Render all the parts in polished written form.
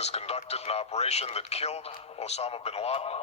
has conducted an operation that killed Osama bin Laden.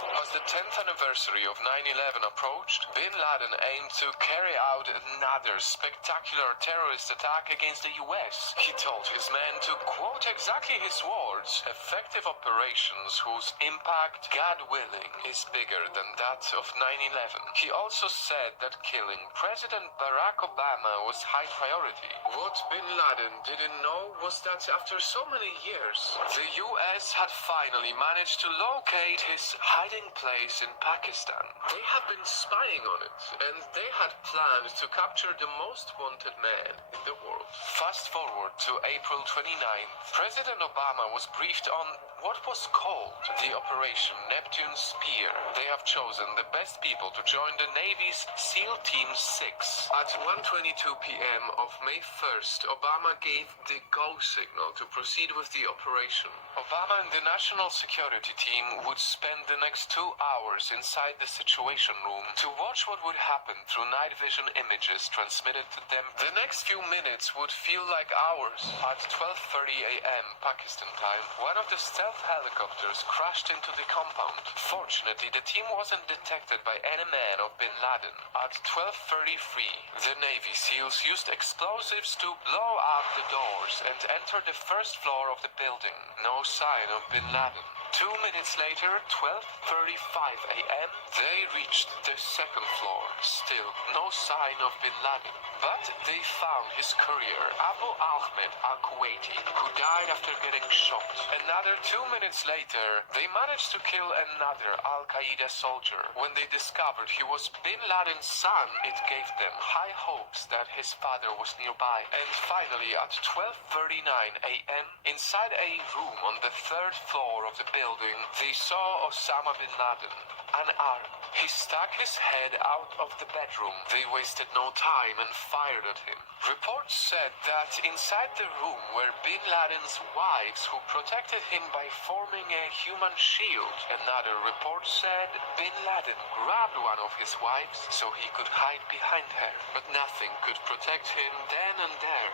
As the 10th anniversary of 9/11 approached, bin Laden aimed to carry out another spectacular terrorist attack against the US. He told his men to, quote exactly his words, effective operations whose impact, God willing, is bigger than that of 9/11. He also said that killing President Barack Obama was high priority. What bin Laden didn't know was that after so many years, the US had finally managed to locate his hiding place in Pakistan. They have been spying on it, and they had planned to capture the most wanted man in the world. Fast forward to April 29th, President Obama was briefed on what was called the Operation Neptune Spear. They have chosen the best people to join the Navy's SEAL Team 6. At 1:22 p.m. of May 1st, Obama gave the go signal to proceed with the operation. Obama and the National Security Team would spend the next 2 hours inside the Situation Room to watch what would happen through night vision images transmitted to them. The next few minutes would feel like hours. At 12:30 a.m. Pakistan time, one of the stealth helicopters crashed into the compound. Fortunately, the team wasn't detected by any man of bin Laden. At 12:33, the Navy SEALs used explosives to blow up the doors and enter the first floor of the building. No sign of bin Laden. 2 minutes later, 12:35 a.m., they reached the second floor. Still, no sign of bin Laden. But they found his courier, Abu Ahmed al-Kuwaiti, who died after getting shot. Another 2 minutes later, they managed to kill another Al-Qaeda soldier. When they discovered he was bin Laden's son, it gave them high hopes that his father was nearby. And finally, at 12:39 a.m., inside a room on the third floor of the building, they saw Osama bin Laden, unarmed. He stuck his head out of the bedroom. They wasted no time and fired at him. Reports said that inside the room were bin Laden's wives who protected him by forming a human shield. Another report said bin Laden grabbed one of his wives so he could hide behind her. But nothing could protect him then and there.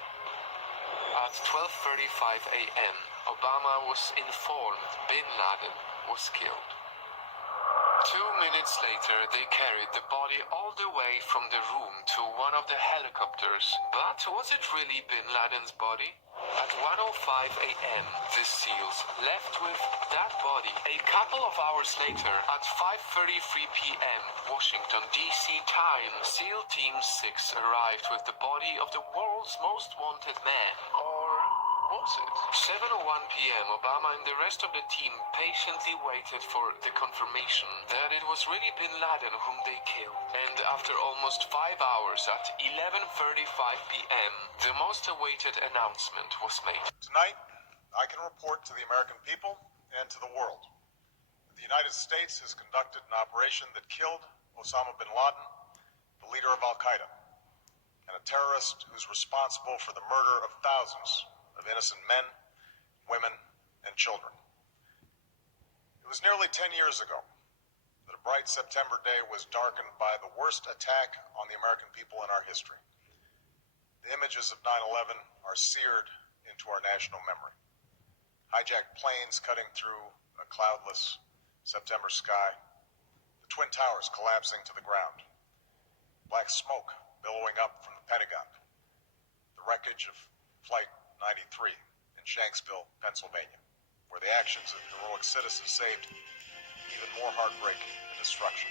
At 12:35 a.m., Obama was informed bin Laden was killed. 2 minutes later, they carried the body all the way from the room to one of the helicopters. But was it really bin Laden's body? At 1:05 a.m., the SEALs left with that body. A couple of hours later, at 5:33 p.m. Washington, D.C. time, SEAL Team 6 arrived with the body of the world's most wanted man. Or was it? 7:01 p.m. Obama and the rest of the team patiently waited for the confirmation that it was really bin Laden whom they killed. And after almost 5 hours, at 11:35 p.m., the most awaited announcement was made. Tonight, I can report to the American people and to the world that the United States has conducted an operation that killed Osama bin Laden, the leader of Al-Qaeda, and a terrorist who's responsible for the murder of thousands of innocent men, women, and children. It was nearly 10 years ago that a bright September day was darkened by the worst attack on the American people in our history. The images of 9/11 are seared into our national memory. Hijacked planes cutting through a cloudless September sky, the Twin Towers collapsing to the ground, black smoke billowing up from the Pentagon, the wreckage of Flight 93 in Shanksville, Pennsylvania, where the actions of heroic citizens saved even more heartbreak and destruction.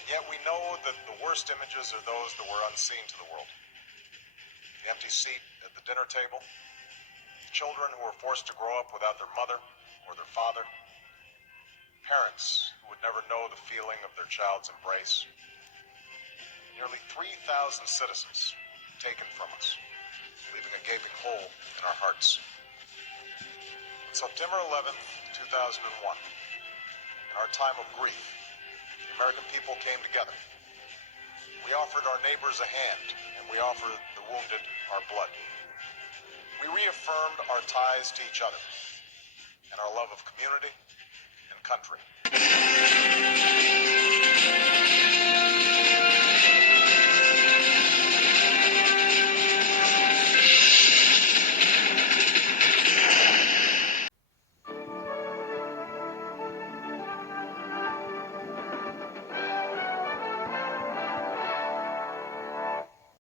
And yet we know that the worst images are those that were unseen to the world. The empty seat at the dinner table, the children who were forced to grow up without their mother or their father, parents who would never know the feeling of their child's embrace, nearly 3,000 citizens taken from us, leaving a gaping hole in our hearts. On September 11th, 2001, in our time of grief, the American people came together. We offered our neighbors a hand, and we offered the wounded our blood. We reaffirmed our ties to each other and our love of community and country.